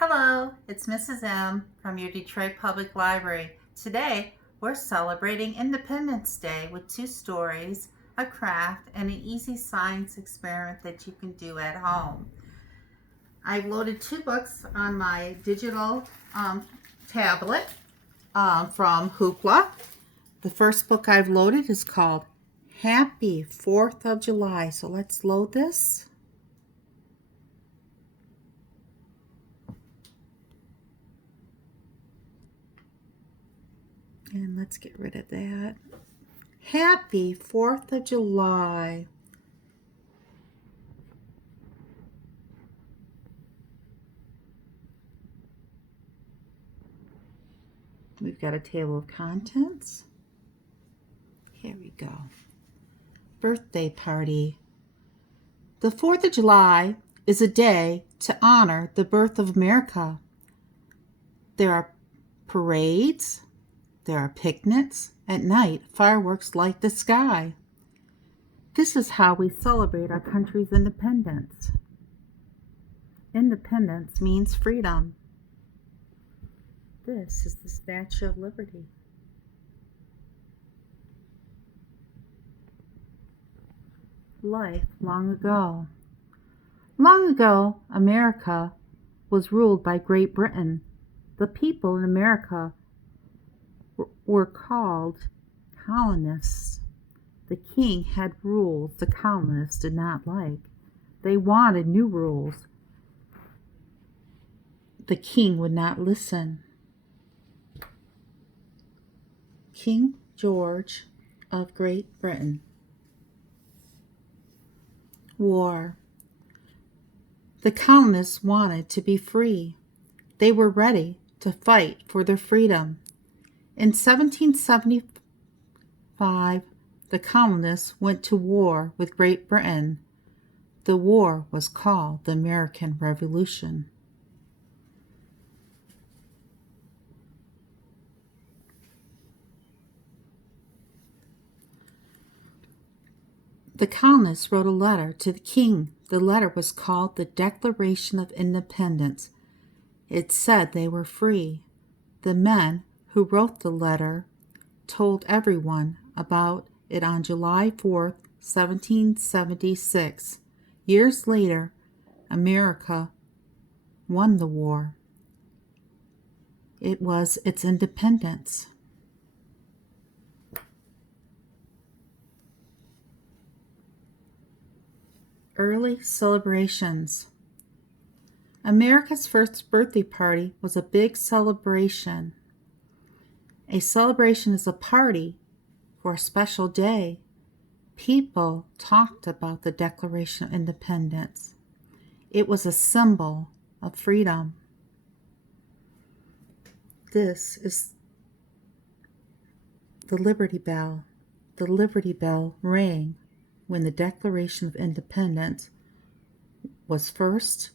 Hello, it's Mrs. M from your Detroit Public Library. Today, we're celebrating Independence Day with two stories, a craft, and an easy science experiment that you can do at home. I've loaded two books on my digital tablet from Hoopla. The first book I've loaded is called Happy 4th of July. So let's load this. And let's get rid of that. Happy 4th of July. We've got a table of contents. Here we go. Birthday party. The 4th of July is a day to honor the birth of America. There are parades. There are picnics. At night, fireworks light the sky. This is how we celebrate our country's independence. Independence means freedom. This is the Statue of Liberty. Life long ago. Long ago, America was ruled by Great Britain. The people in America were called colonists. The king had rules the colonists did not like. They wanted new rules. The king would not listen. King George of Great Britain. War. The colonists wanted to be free. They were ready to fight for their freedom. In 1775, the colonists went to war with Great Britain. The war was called the American Revolution. The colonists wrote a letter to the king. The letter was called the Declaration of Independence. It said they were free. The men who wrote the letter told everyone about it on July 4th, 1776. Years later, America won the war. It was its independence. Early celebrations. America's first birthday party was a big celebration. A celebration is a party for a special day. People talked about the Declaration of Independence. It was a symbol of freedom. This is the Liberty Bell. The Liberty Bell rang when the Declaration of Independence was first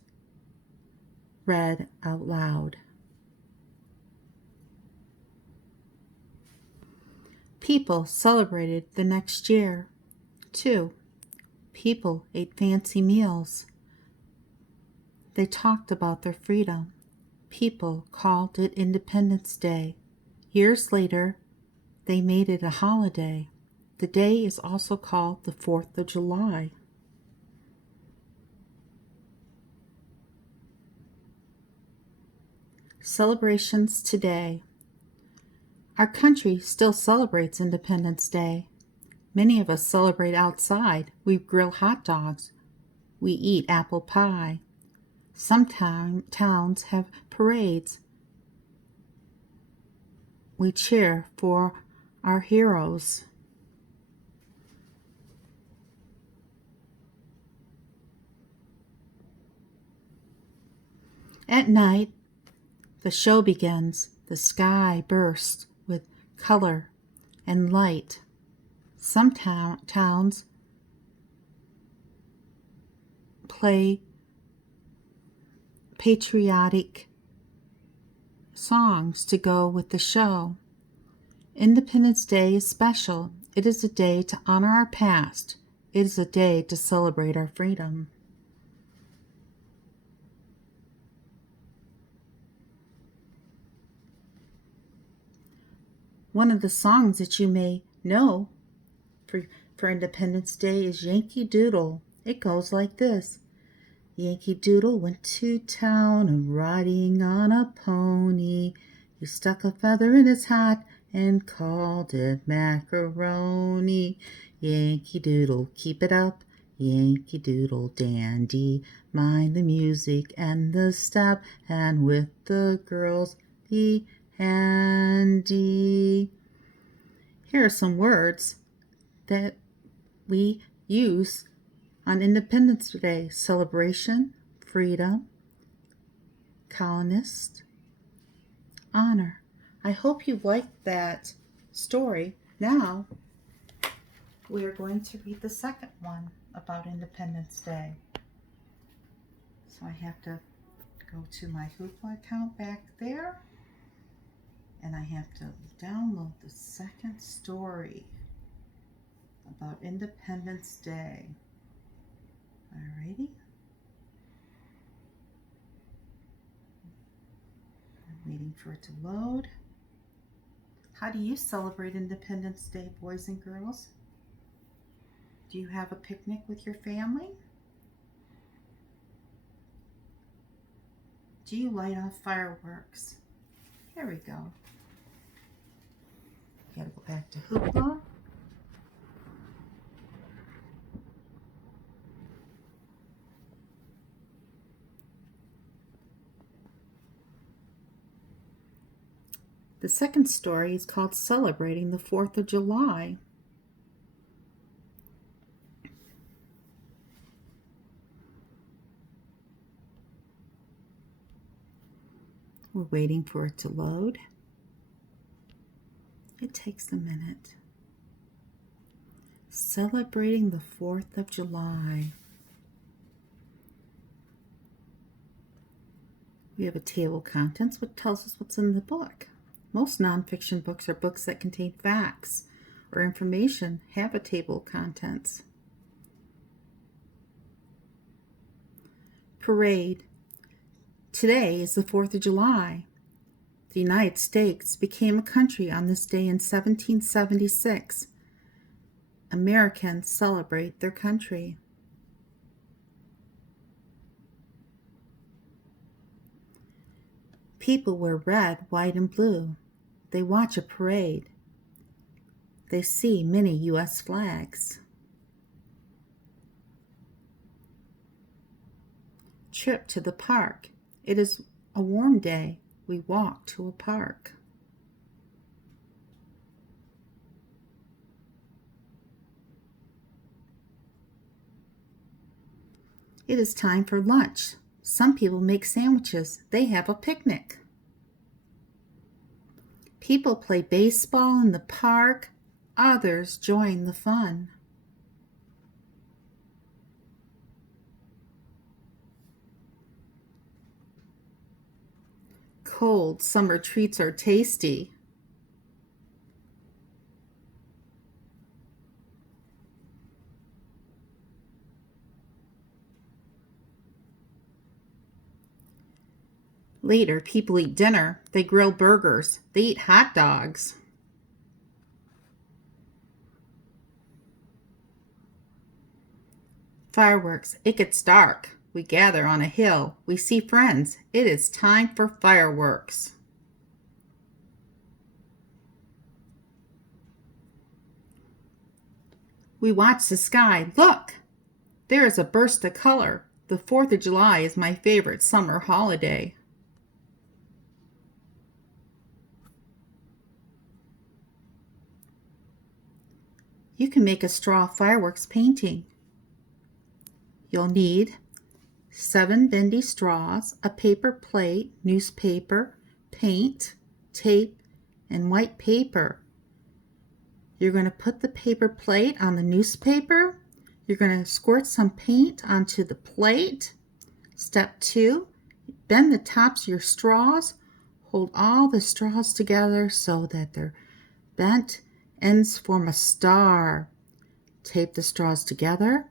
read out loud. People celebrated the next year. 2. People ate fancy meals. They talked about their freedom. People called it Independence Day. Years later, they made it a holiday. The day is also called the 4th of July. Celebrations today. Our country still celebrates Independence Day. Many of us celebrate outside. We grill hot dogs. We eat apple pie. Some towns have parades. We cheer for our heroes. At night, the show begins. The sky bursts with color and light. Some towns play patriotic songs to go with the show. Independence Day is special. It is a day to honor our past. It is a day to celebrate our freedom. One of the songs that you may know for Independence Day is Yankee Doodle. It goes like this. Yankee Doodle went to town riding on a pony. He stuck a feather in his hat and called it macaroni. Yankee Doodle, keep it up. Yankee Doodle dandy. Mind the music and the step, and with the girls be handy. Here are some words that we use on Independence Day: celebration, freedom, colonist, honor. I hope you liked that story. Now we are going to read the second one about Independence Day. So I have to go to my Hoopla account back there, and I have to download the second story about Independence Day. Alrighty. I'm waiting for it to load. How do you celebrate Independence Day, boys and girls? Do you have a picnic with your family? Do you light off fireworks? Here we go. Gotta go back to Hoopla. The second story is called Celebrating the 4th of July. We're waiting for it to load. It takes a minute. Celebrating the 4th of July. We have a table of contents which tells us what's in the book. Most nonfiction books or books that contain facts or information have a table of contents. Parade. Today is the 4th of July. The United States became a country on this day in 1776. Americans celebrate their country. People wear red, white, and blue. They watch a parade. They see many U.S. flags. Trip to the park. It is a warm day. We walk to a park. It is time for lunch. Some people make sandwiches. They have a picnic. People play baseball in the park. Others join the fun. Cold summer treats are tasty. Later, people eat dinner. They grill burgers. They eat hot dogs. Fireworks. It gets dark. We gather on a hill. We see friends. It is time for fireworks. We watch the sky. Look! There is a burst of color. The 4th of July is my favorite summer holiday. You can make a straw fireworks painting. You'll need 7 bendy straws, a paper plate, newspaper, paint, tape, and white paper. You're going to put the paper plate on the newspaper. You're going to squirt some paint onto the plate. Step 2, bend the tops of your straws. Hold all the straws together so that their bent ends form a star. Tape the straws together.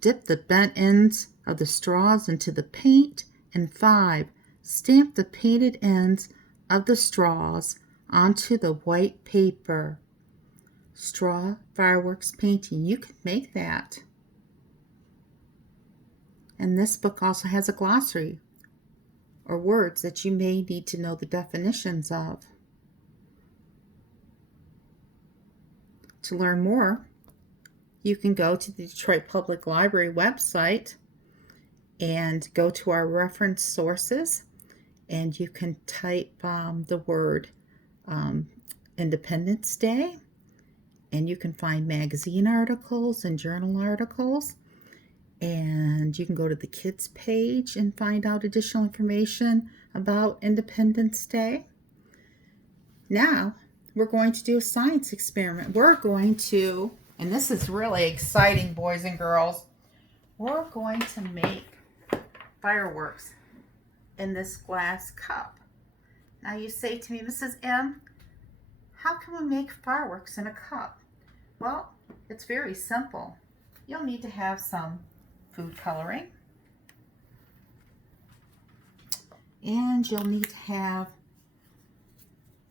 Dip the bent ends of the straws into the paint. And 5, stamp the painted ends of the straws onto the white paper. Straw fireworks painting. You can make that. And this book also has a glossary or words that you may need to know the definitions of. To learn more, you can go to the Detroit Public Library website and go to our reference sources, and you can type the word Independence Day, and you can find magazine articles and journal articles, and you can go to the kids page and find out additional information about Independence Day. Now we're going to do a science experiment. We're going to, and this is really exciting, boys and girls, we're going to make fireworks in this glass cup. Now you say to me, Mrs. M, how can we make fireworks in a cup? Well, it's very simple. You'll need to have some food coloring, and you'll need to have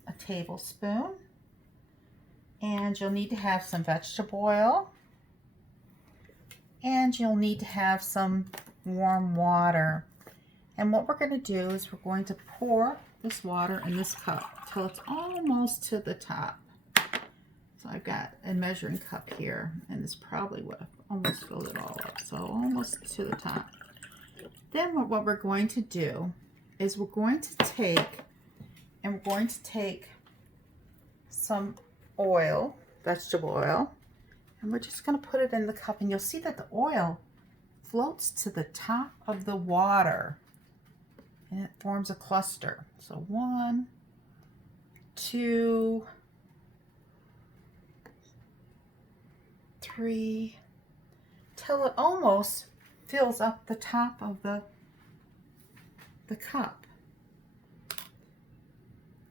a tablespoon, and you'll need to have some vegetable oil, and you'll need to have some warm water. And what we're going to do is we're going to pour this water in this cup till it's almost to the top. So I've got a measuring cup here, and this probably would have almost filled it all up, so almost to the top. Then what we're going to do is we're going to take some oil, vegetable oil, and we're just going to put it in the cup, and you'll see that the oil floats to the top of the water, and it forms a cluster. So 1, 2, 3, till it almost fills up the top of the cup.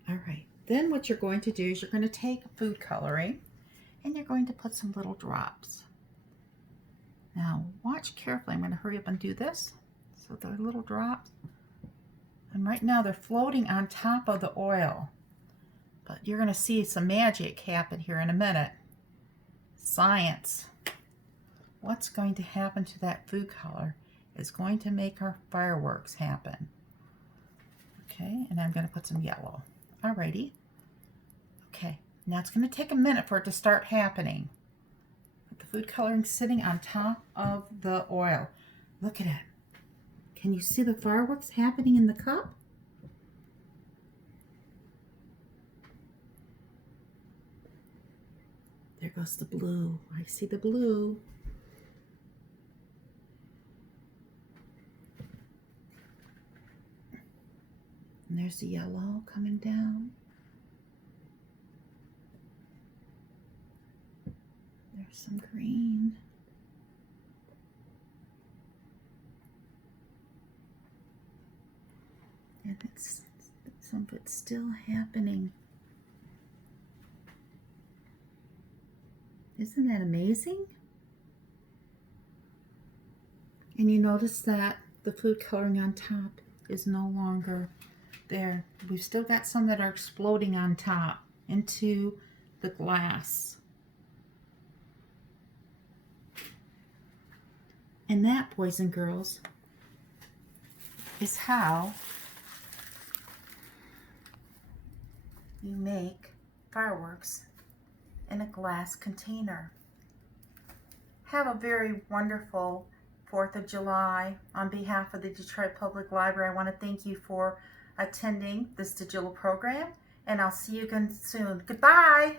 All right, then what you're going to do is you're going to take food coloring and you're going to put some little drops. Now watch carefully. I'm going to hurry up and do this. So they're little drops, and right now they're floating on top of the oil, but you're going to see some magic happen here in a minute. Science. What's going to happen to that food color is going to make our fireworks happen. Okay, and I'm going to put some yellow. Alrighty. Okay, now it's going to take a minute for it to start happening. With the food coloring sitting on top of the oil. Look at it. Can you see the fireworks happening in the cup? There goes the blue. I see the blue. And there's the yellow coming down. There's some green. And it's some of it's still happening. Isn't that amazing? And you notice that the food coloring on top is no longer there. We've still got some that are exploding on top into the glass. And that, boys and girls, is how you make fireworks in a glass container. Have a very wonderful 4th of July. On behalf of the Detroit Public Library, I want to thank you for attending this digital program, and I'll see you again soon. Goodbye!